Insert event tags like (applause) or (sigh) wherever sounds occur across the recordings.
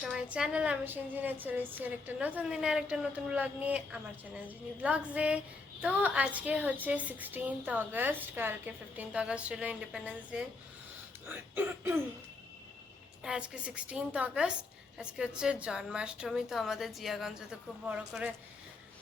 To channel আমি সিনজিনে চলে এসেছি আর একটা নতুন দিনে আর নতুন ব্লগ নিয়ে আমার চ্যানেল জিনি ব্লগসে তো আজকে হচ্ছে সিক্সটিন্থ অগস্ট কালকে ফিফটিন্থ অগস্ট ছিল ইন্ডিপেন্ডেন্স ডে আজকে সিক্সটিন্থ অগস্ট আজকে হচ্ছে জন্মাষ্টমী, তো আমাদের জিয়াগঞ্জে তো খুব বড় করে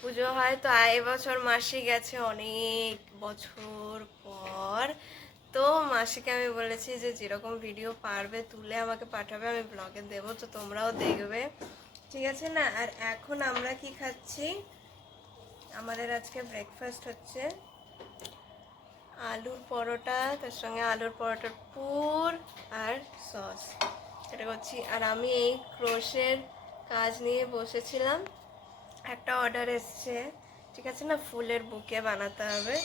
পুজো হয়। তো এবছর মাসি গেছে অনেক বছর পর তো মাসিকে আমি বলেছি যে যেরকম ভিডিও পারবে তুলে আমাকে পাঠাবে, আমি ব্লগে দেবো, তো তোমরাও দেখবে। ঠিক আছে না? আর এখন আমরা কি খাচ্ছি? আমাদের আজকে ব্রেকফাস্ট হচ্ছে আলুর পরোটা, তার সঙ্গে আলুর পরোটার পুর আর সস এটা করছি। আর আমি এই ক্রোশের কাজ নিয়ে বসেছিলাম। একটা অর্ডার এসছে। ঠিক আছে না? ফুলের বুকে বানাতে হবে।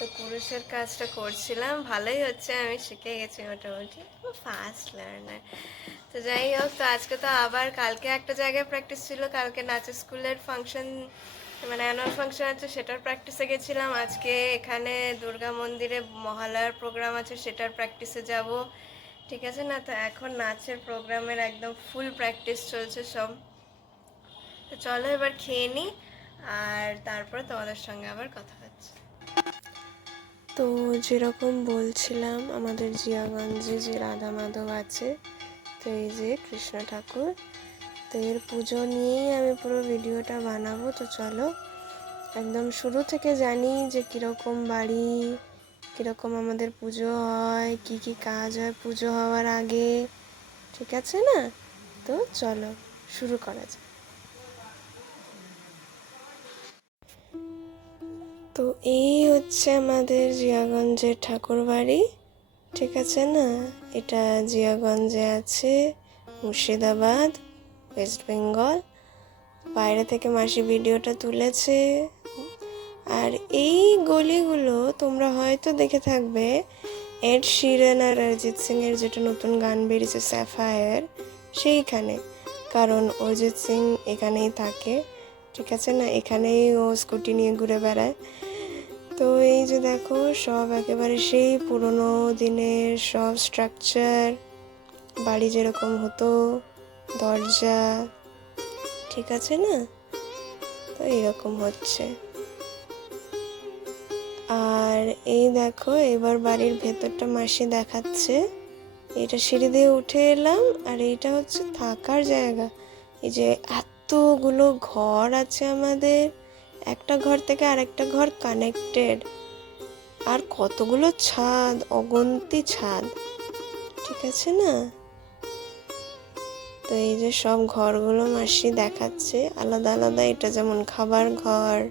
তো কুরুশের কাজটা করছিলাম, ভালোই হচ্ছে, আমি শিখে গেছি মোটামুটি। ফাস্ট লার্নার তো যাই হোক, তো আজকে তো আবার কালকে একটা জায়গায় প্র্যাকটিস ছিল, কালকে নাচের স্কুলের ফাংশন মানে অ্যানুয়াল ফাংশন আছে, সেটার প্র্যাকটিসে গেছিলাম। আজকে এখানে দুর্গা মন্দিরে মহালয়ার প্রোগ্রাম আছে, সেটার প্র্যাকটিসে যাব। ঠিক আছে না? তো এখন নাচের প্রোগ্রামের একদম ফুল প্র্যাকটিস চলছে সব। তো চলো এবার খেয়ে নিই আর তারপরে তোমাদের সঙ্গে আবার কথা তো যেরকম বলছিলাম, আমাদের জিয়াগঞ্জে যে রাধা মাধব আছে, তো এই যে কৃষ্ণ ঠাকুর, তো এর পুজো নিয়েই আমি পুরো ভিডিওটা বানাবো। তো চলো, একদম শুরু থেকে জানি যে কীরকম বাড়ি, কীরকম আমাদের পুজো হয়, কি কি কাজ হয় পুজো হওয়ার আগে, ঠিক আছে না? তো চলো, শুরু করা যাক। তো এই হচ্ছে আমাদের জিয়াগঞ্জের ঠাকুর বাড়ি ঠিক আছে না? এটা জিয়াগঞ্জে আছে মুর্শিদাবাদ, ওয়েস্ট বেঙ্গল। বাইরে থেকে মাসি ভিডিওটা তুলেছে। আর এই গলিগুলো তোমরা হয়তো দেখে থাকবে এড শিরেন আর অরিজিৎ সিং এর যেটা নতুন গান বেরিয়েছে স্যাফায়ার, সেইখানে। কারণ অরিজিৎ সিং এখানেই থাকে, ঠিক আছে না? এখানেই ও স্কুটি নিয়ে ঘুরে বেড়ায়। তো এই যে দেখো, সব একেবারে সেই পুরনো দিনের সব স্ট্রাকচার বাড়ি যেরকম হতো, দরজা, ঠিক আছে না? তো এরকম হচ্ছে। আর এই দেখো, এবার বাড়ির ভেতরটা মাসি দেখাচ্ছে। এটা সিঁড়ি দিয়ে উঠে এলাম, আর এইটা হচ্ছে থাকার জায়গা। এই যে এতগুলো ঘর আছে আমাদের। একটা ঘর থেকে আরেকটা ঘর কানেক্টেড আর কতগুলো ছাদ, অগন্তি ছাদ, ঠিক আছে না? তো এই যে সব ঘরগুলো মাসি দেখাচ্ছে, আলাদা আলাদা, এটা যেমন খাবার ঘর,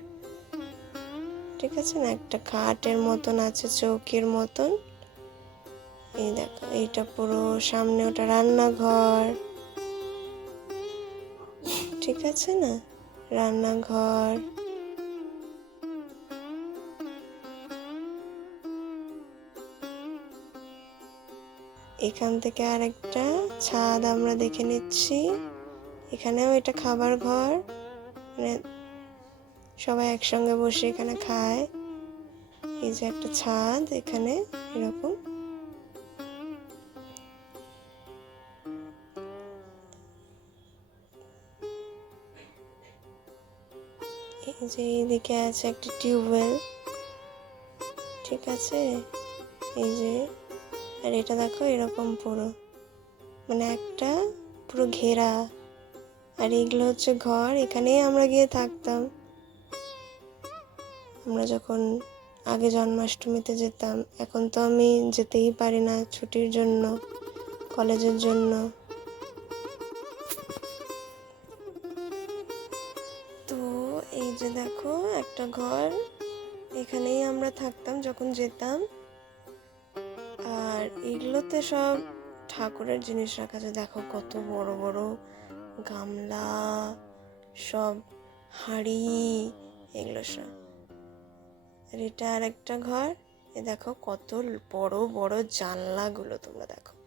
ঠিক আছে না? একটা খাটের মতন আছে, চৌকির মতন। এই দেখো, এইটা পুরো সামনে ওটা রান্নাঘর, ঠিক আছে না? রান্নাঘর। এখান থেকে আর একটা ছাদ আমরা দেখে নিচ্ছি। এখানেও এটা খাবার ঘর। মানে সবাই একসঙ্গে বসে এখানে খায়। এই যে একটা ছাদ এখানে, এরকম। এই যে এইদিকে আছে একটা টিউবওয়েল। ঠিক আছে? এই যে আর এটা দেখো এরকম পুরো। মানে একটা পুরো ঘেরা। আর এগুলো হচ্ছে ঘর, এখানেই আমরা গিয়ে থাকতাম। আমরা যখন আগে জন্মাষ্টমীতে যেতাম, এখন তো আমি যেতেই পারি না ছুটির জন্য, কলেজের জন্য। তো এই যে দেখো একটা ঘর, এখানেই আমরা থাকতাম যখন যেতাম। আর এগুলোতে সব ঠাকুরের জিনিস রাখা আছে। দেখো কত বড় বড় গামলা, সব হাঁড়ি, এগুলো সব। আর এটা আর একটা ঘর। এ দেখো কত বড় বড় জানলাগুলো, তোমরা দেখো।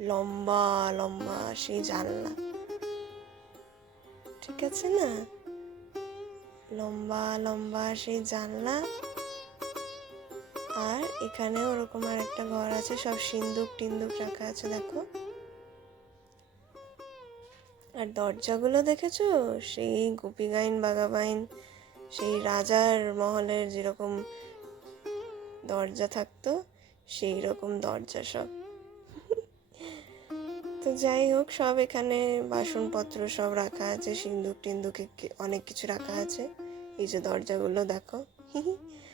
লম্বা লম্বা সেই জানলা। ঠিক আছে না? লম্বা লম্বা সেই জানলা। আর এখানে ওরকম আর একটা ঘর আছে, সব সিন্দুক টিন্দুক রাখা আছে, দেখো। আর দরজাগুলো দেখেছ? সেই গোপীগাইন বাগাবাইন সেই রাজার মহলের যেরকম দরজা থাকতো সেই রকম দরজা সব। (laughs) তো যাই হোক, সব এখানে বাসনপত্র সব রাখা আছে, সিন্দুক টিন্দুক অনেক কিছু রাখা আছে। এই যে দরজাগুলো, দেখো। (laughs)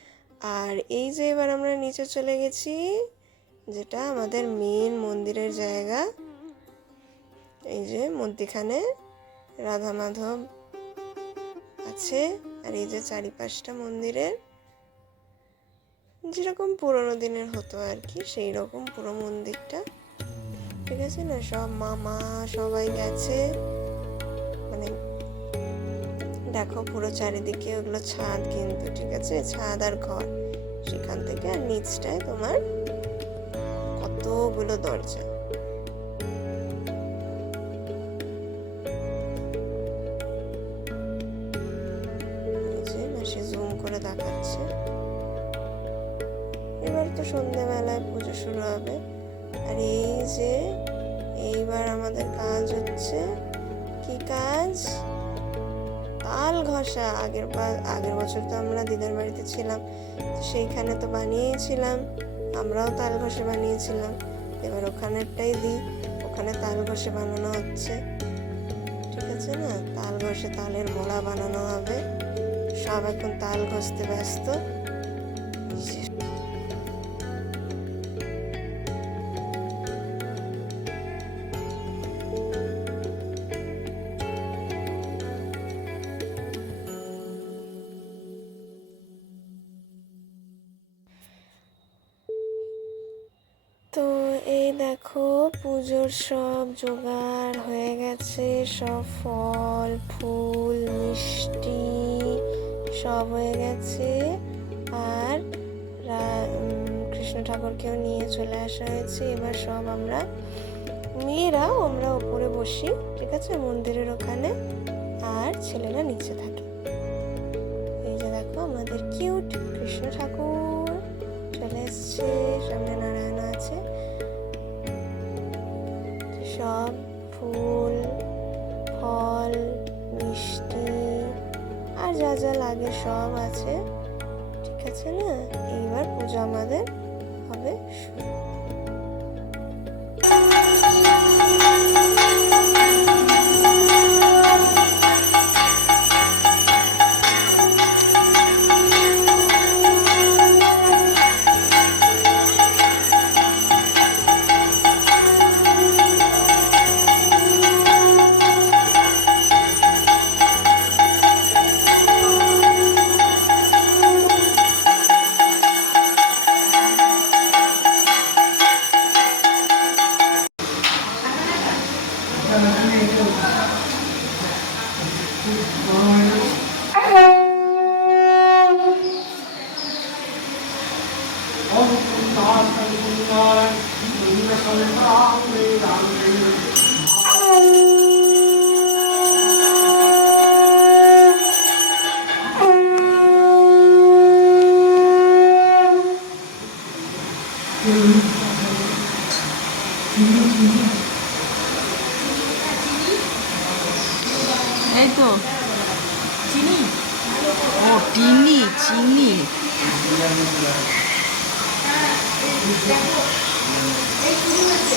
আর এই যে এবার আমরা নিচে চলে গেছি, যেটা আমাদের মেন মন্দিরের জায়গা। এই যে মধ্যিখানে রাধা মাধব আছে, আর এই যে চারিপাশটা মন্দিরের। যেরকম পুরোনো দিনের হতো আর কি, সেই রকম পুরো মন্দিরটা। ঠিক আছে না? সব মামা সবাই গেছে। মানে দেখো পুরো চারিদিকে ওগুলো ছাদ কিন্তু, ঠিক আছে? ছাদ আর ঘর। সেখান থেকে আর নিচটায় তোমার কতগুলো দরজা। মাসি জুম করে দেখাচ্ছে। এবার তো সন্ধ্যেবেলায় পুজো শুরু হবে। আর এই যে এইবার আমাদের কাজ হচ্ছে কি কাজ? তাল ঘষা। আগের আগের বছর তো আমরা দিদার বাড়িতে ছিলাম, তো সেইখানে তো বানিয়েছিলাম, আমরাও তাল ঘষে বানিয়েছিলাম। এবার ওখানেরটাই দিই, ওখানে তাল ঘষে বানানো হচ্ছে। ঠিক আছে না? তাল ঘষে তালের মোড়া বানানো হবে। সব এখন তাল ঘষতে ব্যস্ত। তো এই দেখো পুজোর সব জোগাড় হয়ে গেছে। সব ফল, ফুল, মিষ্টি সব হয়ে গেছে। আর কৃষ্ণ ঠাকুরকেও নিয়ে চলে আসা হয়েছে। এবার সব আমরা, মেয়েরাও আমরা ওপরে বসি, ঠিক আছে? মন্দিরের ওখানে। আর ছেলেরা নিচে থাকে। লাগে সব আছে। ঠিক আছে না? এইবার পুজো আমাদের হবে শুরু। এই তো চিনি ও চিনি চিনি দেখতে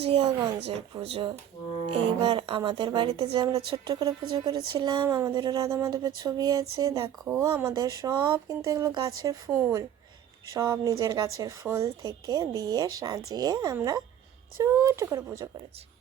জিয়াগঞ্জের পুজো। এইবার আমাদের বাড়িতে যে আমরা ছোট্ট করে পুজো করেছিলাম আমাদেরও রাধা মাধবের ছবি আছে। দেখো আমাদের সব কিন্তু এগুলো গাছের ফুল। সব নিজের গাছের ফুল থেকে দিয়ে সাজিয়ে আমরা ছোট্ট করে পুজো করেছি।